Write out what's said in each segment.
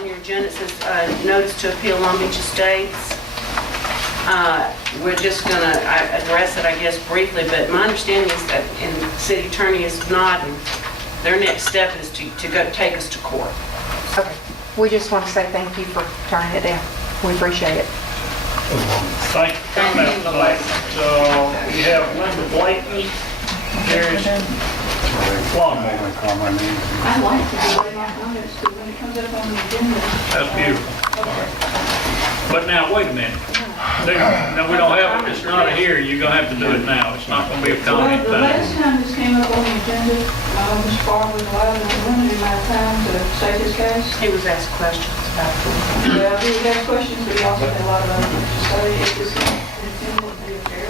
on your agenda, it says notice to appeal Long Beach Estates. We're just going to address it, I guess, briefly, but my understanding is that, and the city attorney is nodding, their next step is to go take us to court. Okay. We just want to say thank you for turning it down. We appreciate it. Thank you for coming out tonight. So we have Linda Blakeney, there's Lawnmower. I like to do it like comments, but when it comes up on the agenda. That's beautiful. But now, wait a minute. No, we don't have it, it's not a hearing, you're gonna have to do it now. It's not gonna be a Well, comment the last thing. time this came up on the agenda, Mr. Barr was allowed a limited amount of time to state his case. He was asked questions about it. Well, he had questions, but he also had a lot of other things to say. If this is intended to be a fair.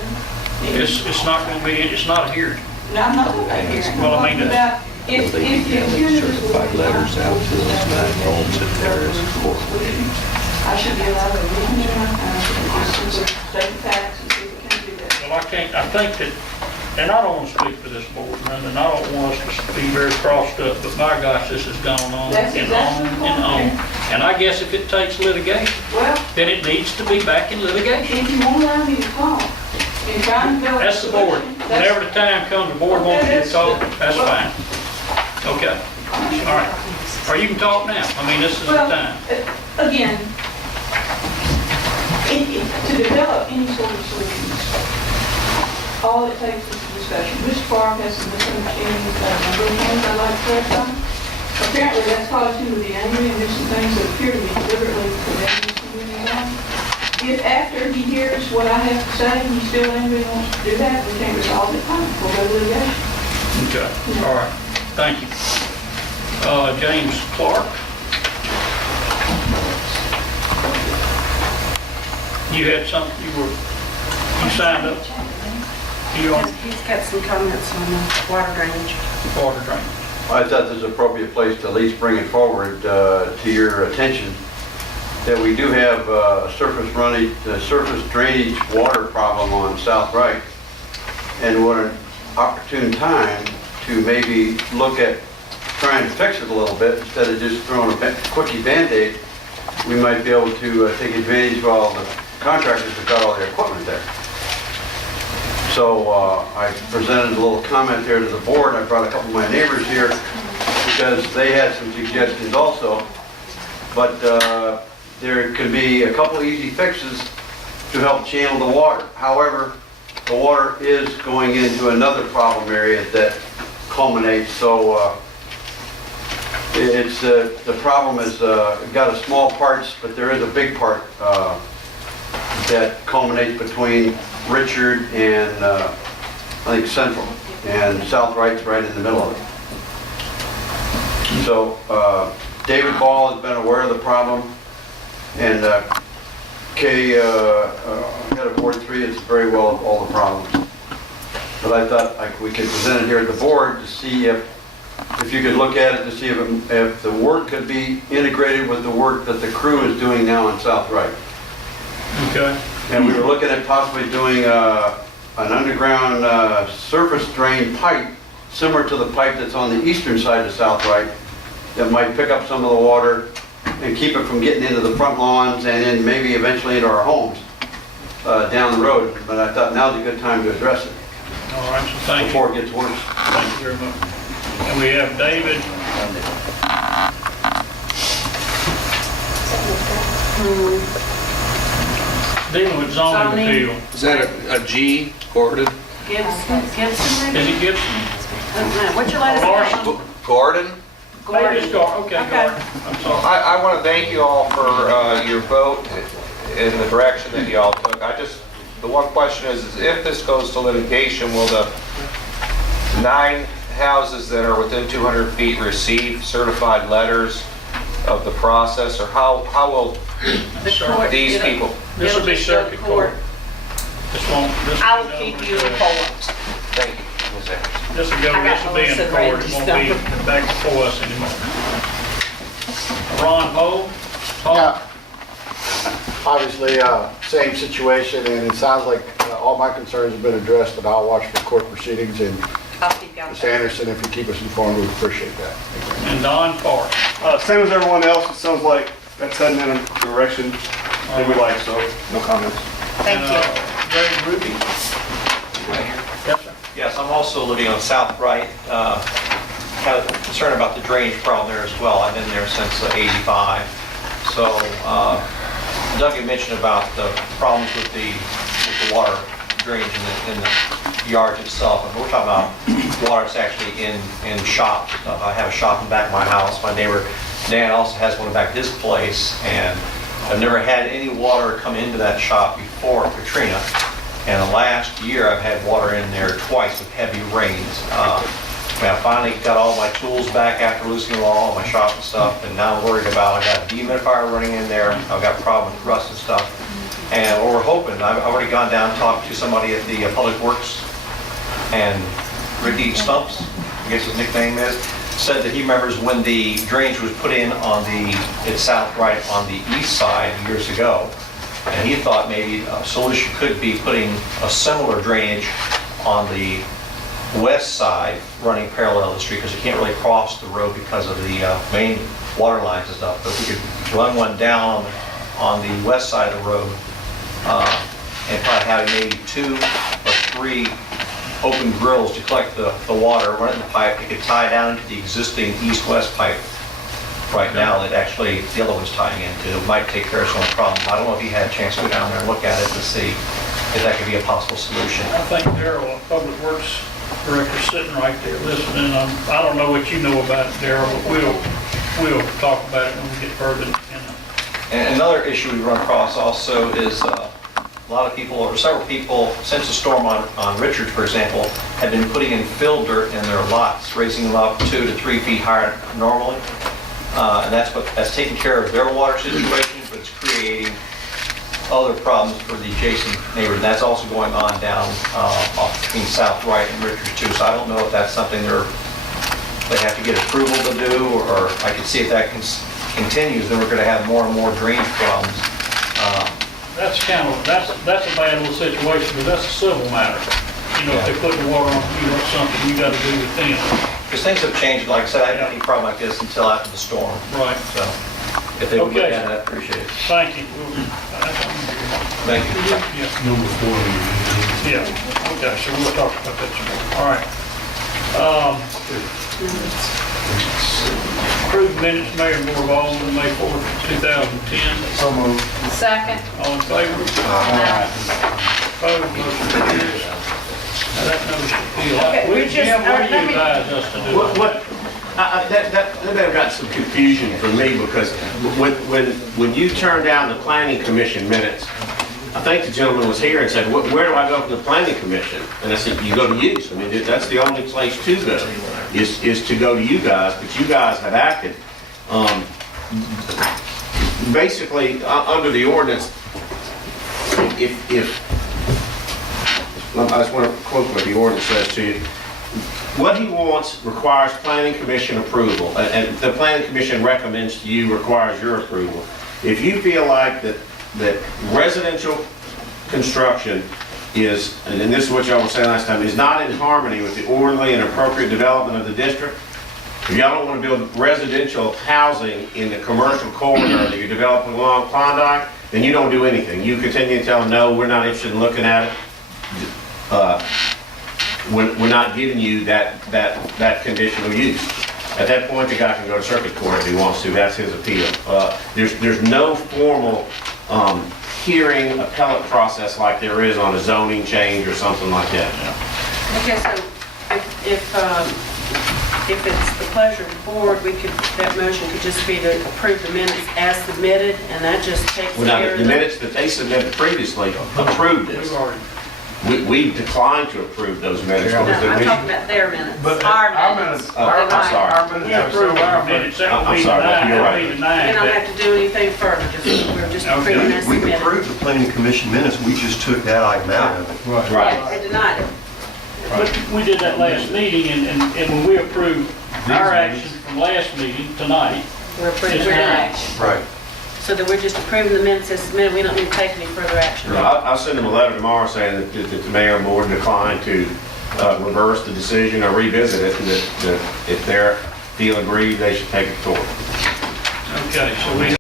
It's not gonna be, it's not a hearing. No, I'm not talking about hearing. Well, I mean, I'm talking about if certified letters out to those 9 homes that there is court. I should be allowed a limited amount of time to just state the facts and see if we can do that. Well, I think that, and I don't wanna speak for this board, and I don't want us to be very crossed up, but my gosh, this has gone on That's and exactly on the and point. on. And I guess if it takes litigation, Well, then it needs to be back in litigation. if you won't allow me to talk and try and develop. That's the board. Whenever the time comes, the board wants you to talk, that's fine. Okay, all right. Or you can talk now. I mean, this is the Well, time. again, to develop any sort of solutions, all it takes is discussion. Mr. Farr has some misunderstandings about a number of things I'd like to clarify. Apparently, that's caused him to be angry and do some things that appear to be deliberately preventing us from moving on. If after he hears what I have to say, he's still angry and wants to do that, we can't resolve it, fine, we'll go to litigation. Okay, all right. Thank you. James Clark. You had something, you signed up? You on He's got some comments on the water drainage. water drainage? I thought this was an appropriate place to at least bring it forward to your attention, that we do have a surface drainage water problem on South Wright, and what an opportune time to maybe look at trying to fix it a little bit instead of just throwing a quickie Band-Aid. We might be able to take advantage of all the contractors that got all their equipment there. So I presented a little comment there to the board. I brought a couple of my neighbors here because they had some suggestions also. But there could be a couple easy fixes to help channel the water. However, the water is going into another problem area that culminates. So it's the problem is got a small parts, but there is a big part that culminates between Richard and I think Central, and South Wright's right in the middle of it. So David Ball has been aware of the problem, and Kay, head of Ward 3, is very well of all the problems. But I thought we could present it here at the board to see if you could look at it to see if the work could be integrated with the work that the crew is doing now on South Wright. Okay. And we were looking at possibly doing an underground surface drain pipe similar to the pipe that's on the eastern side of South Wright that might pick up some of the water and keep it from getting into the front lawns and then maybe eventually into our homes down the road. But I thought now's a good time to address it All right, so thank you. before it gets worse. Thank you very much. And we have David. Dealing with zoning Zoning. appeal. Is that a G, Gordon? Gibson, Is maybe? it Gibson? What's your last Larson. name? Gordon? Maybe it's Gordon. Okay, Okay. Gordon. I'm sorry. I want to thank you all for your vote in the direction that you all took. The one question is if this goes to litigation, will the 9 houses that are within 200 feet receive certified letters of the process, or how will The court. these It'll- people? This will be it'll just go to circuit court. This won't, this I will will go keep with, you informed. Thank you, Ms. Anderson. This will go, I got this will be in Melissa court. It Randy's won't be number. back before us anymore. Ron Poe? Yeah. Obviously, same situation, and it sounds like all my concerns have been addressed, and I'll watch for court proceedings, and I'll keep you on. Ms. Anderson, if you keep us informed, we appreciate that. And Don Park. Same as everyone else, it sounds like that's heading in a direction that we like, so no comments. Thank you. Greg Ruby? Yes, sir. Yes, I'm also living on South Wright. Have a concern about the drainage problem there as well. I've been there since '85. So Doug had mentioned about the problems with the water drainage in the yard itself. And we're talking about water that's actually in shops. I have a shop in the back of my house. My neighbor Dan also has one in the back of his place. And I've never had any water come into that shop before Katrina. And the last year, I've had water in there twice with heavy rains. I finally got all my tools back after losing them all, my shop and stuff, and now I'm worried about, I got a dehumidifier running in there, I've got a problem with rust and stuff. And what we're hoping, I've already gone down and talked to somebody at the Public Works, and Ricky Stumps, I guess his nickname is, said that he remembers when the drainage was put in at South Wright on the east side years ago. And he thought maybe a solution could be putting a similar drainage on the west side running parallel to the street, because you can't really cross the road because of the main water lines and stuff. But we could run one down on the west side of the road and probably have maybe 2 or 3 open grills to collect the water, run it in the pipe. You could tie it down into the existing east-west pipe right now that actually the other one's tying into. It might take care of some problems. I don't know if you had a chance to go down there and look at it to see if that could be a possible solution. I think Darrell, Public Works Director, sitting right there listening. I don't know what you know about it, Darrell, but we'll talk about it when we get further. And another issue we run across also is a lot of people, or several people, since the storm on Richards, for example, have been putting in fill dirt in their lots, raising them up 2 to 3 feet higher normally. And that's taking care of their water situation, but it's creating other problems for the adjacent neighbors. That's also going on down off between South Wright and Richards too. So I don't know if that's something they have to get approval to do, or I could see if that continues, then we're going to have more and more drainage problems. That's a bad little situation, but that's a civil matter. You know, if they put the water on you, that's something you got to do with them. Because things have changed. Like I said, I didn't have any problem like this until after the storm. Right. So if they would look Okay. at it, I'd appreciate it. Thank you. Thank you. Yeah. Yeah, okay, so we'll talk about that some more. All right. Approved minutes, Mayor and Board of Alderman, May 4th, 2010. So moved. Second. All in favor? Opposed, motion carries. Now that notice of appeal. Okay, Jim, what do you advise us to do? That may have got some confusion for me, because when you turned down the planning commission minutes, I think the gentleman was here and said, where do I go from the planning commission? And I said, you go to use. I mean, that's the only place to go, is to go to you guys, but you guys have acted. Basically, under the ordinance, I just want to quote what the ordinance says to you. What he wants requires planning commission approval, and the planning commission recommends to you requires your approval. If you feel like that residential construction is, and this is what y'all were saying last time, is not in harmony with the orderly and appropriate development of the district, if y'all don't want to build residential housing in the commercial corridor that you're developing along Klondike, then you don't do anything. You continue to tell them, no, we're not interested in looking at it. We're not giving you that conditional use. At that point, the guy can go to circuit court if he wants to. That's his appeal. There's no formal hearing appellate process like there is on a zoning change or something like that. Okay, so if it's the pleasure of the board, that motion could just be to approve the minutes as submitted, and that just takes Well, now, care of the minutes that they submitted previously approved this. We declined to approve those minutes. No, because I'm talking about their minutes, But our minutes. I'm sorry. Our minutes We have approve so our many- minutes, that would I'm be sorry, denied, you're that right. would be denied. We don't have to do anything further, we're just approving as We submitted. approved the planning commission minutes, we just took that item out of it. Right. Right. They denied it. But we did that last meeting, and when we approved our action from last meeting tonight, We're approving Is that there- action. Right. So that we're just approving the minutes as submitted, we don't need to take any further action. I'll send them a letter tomorrow saying that the mayor and board declined to reverse the decision or revisit it, and that if they feel aggrieved, they should take it to court. okay, so we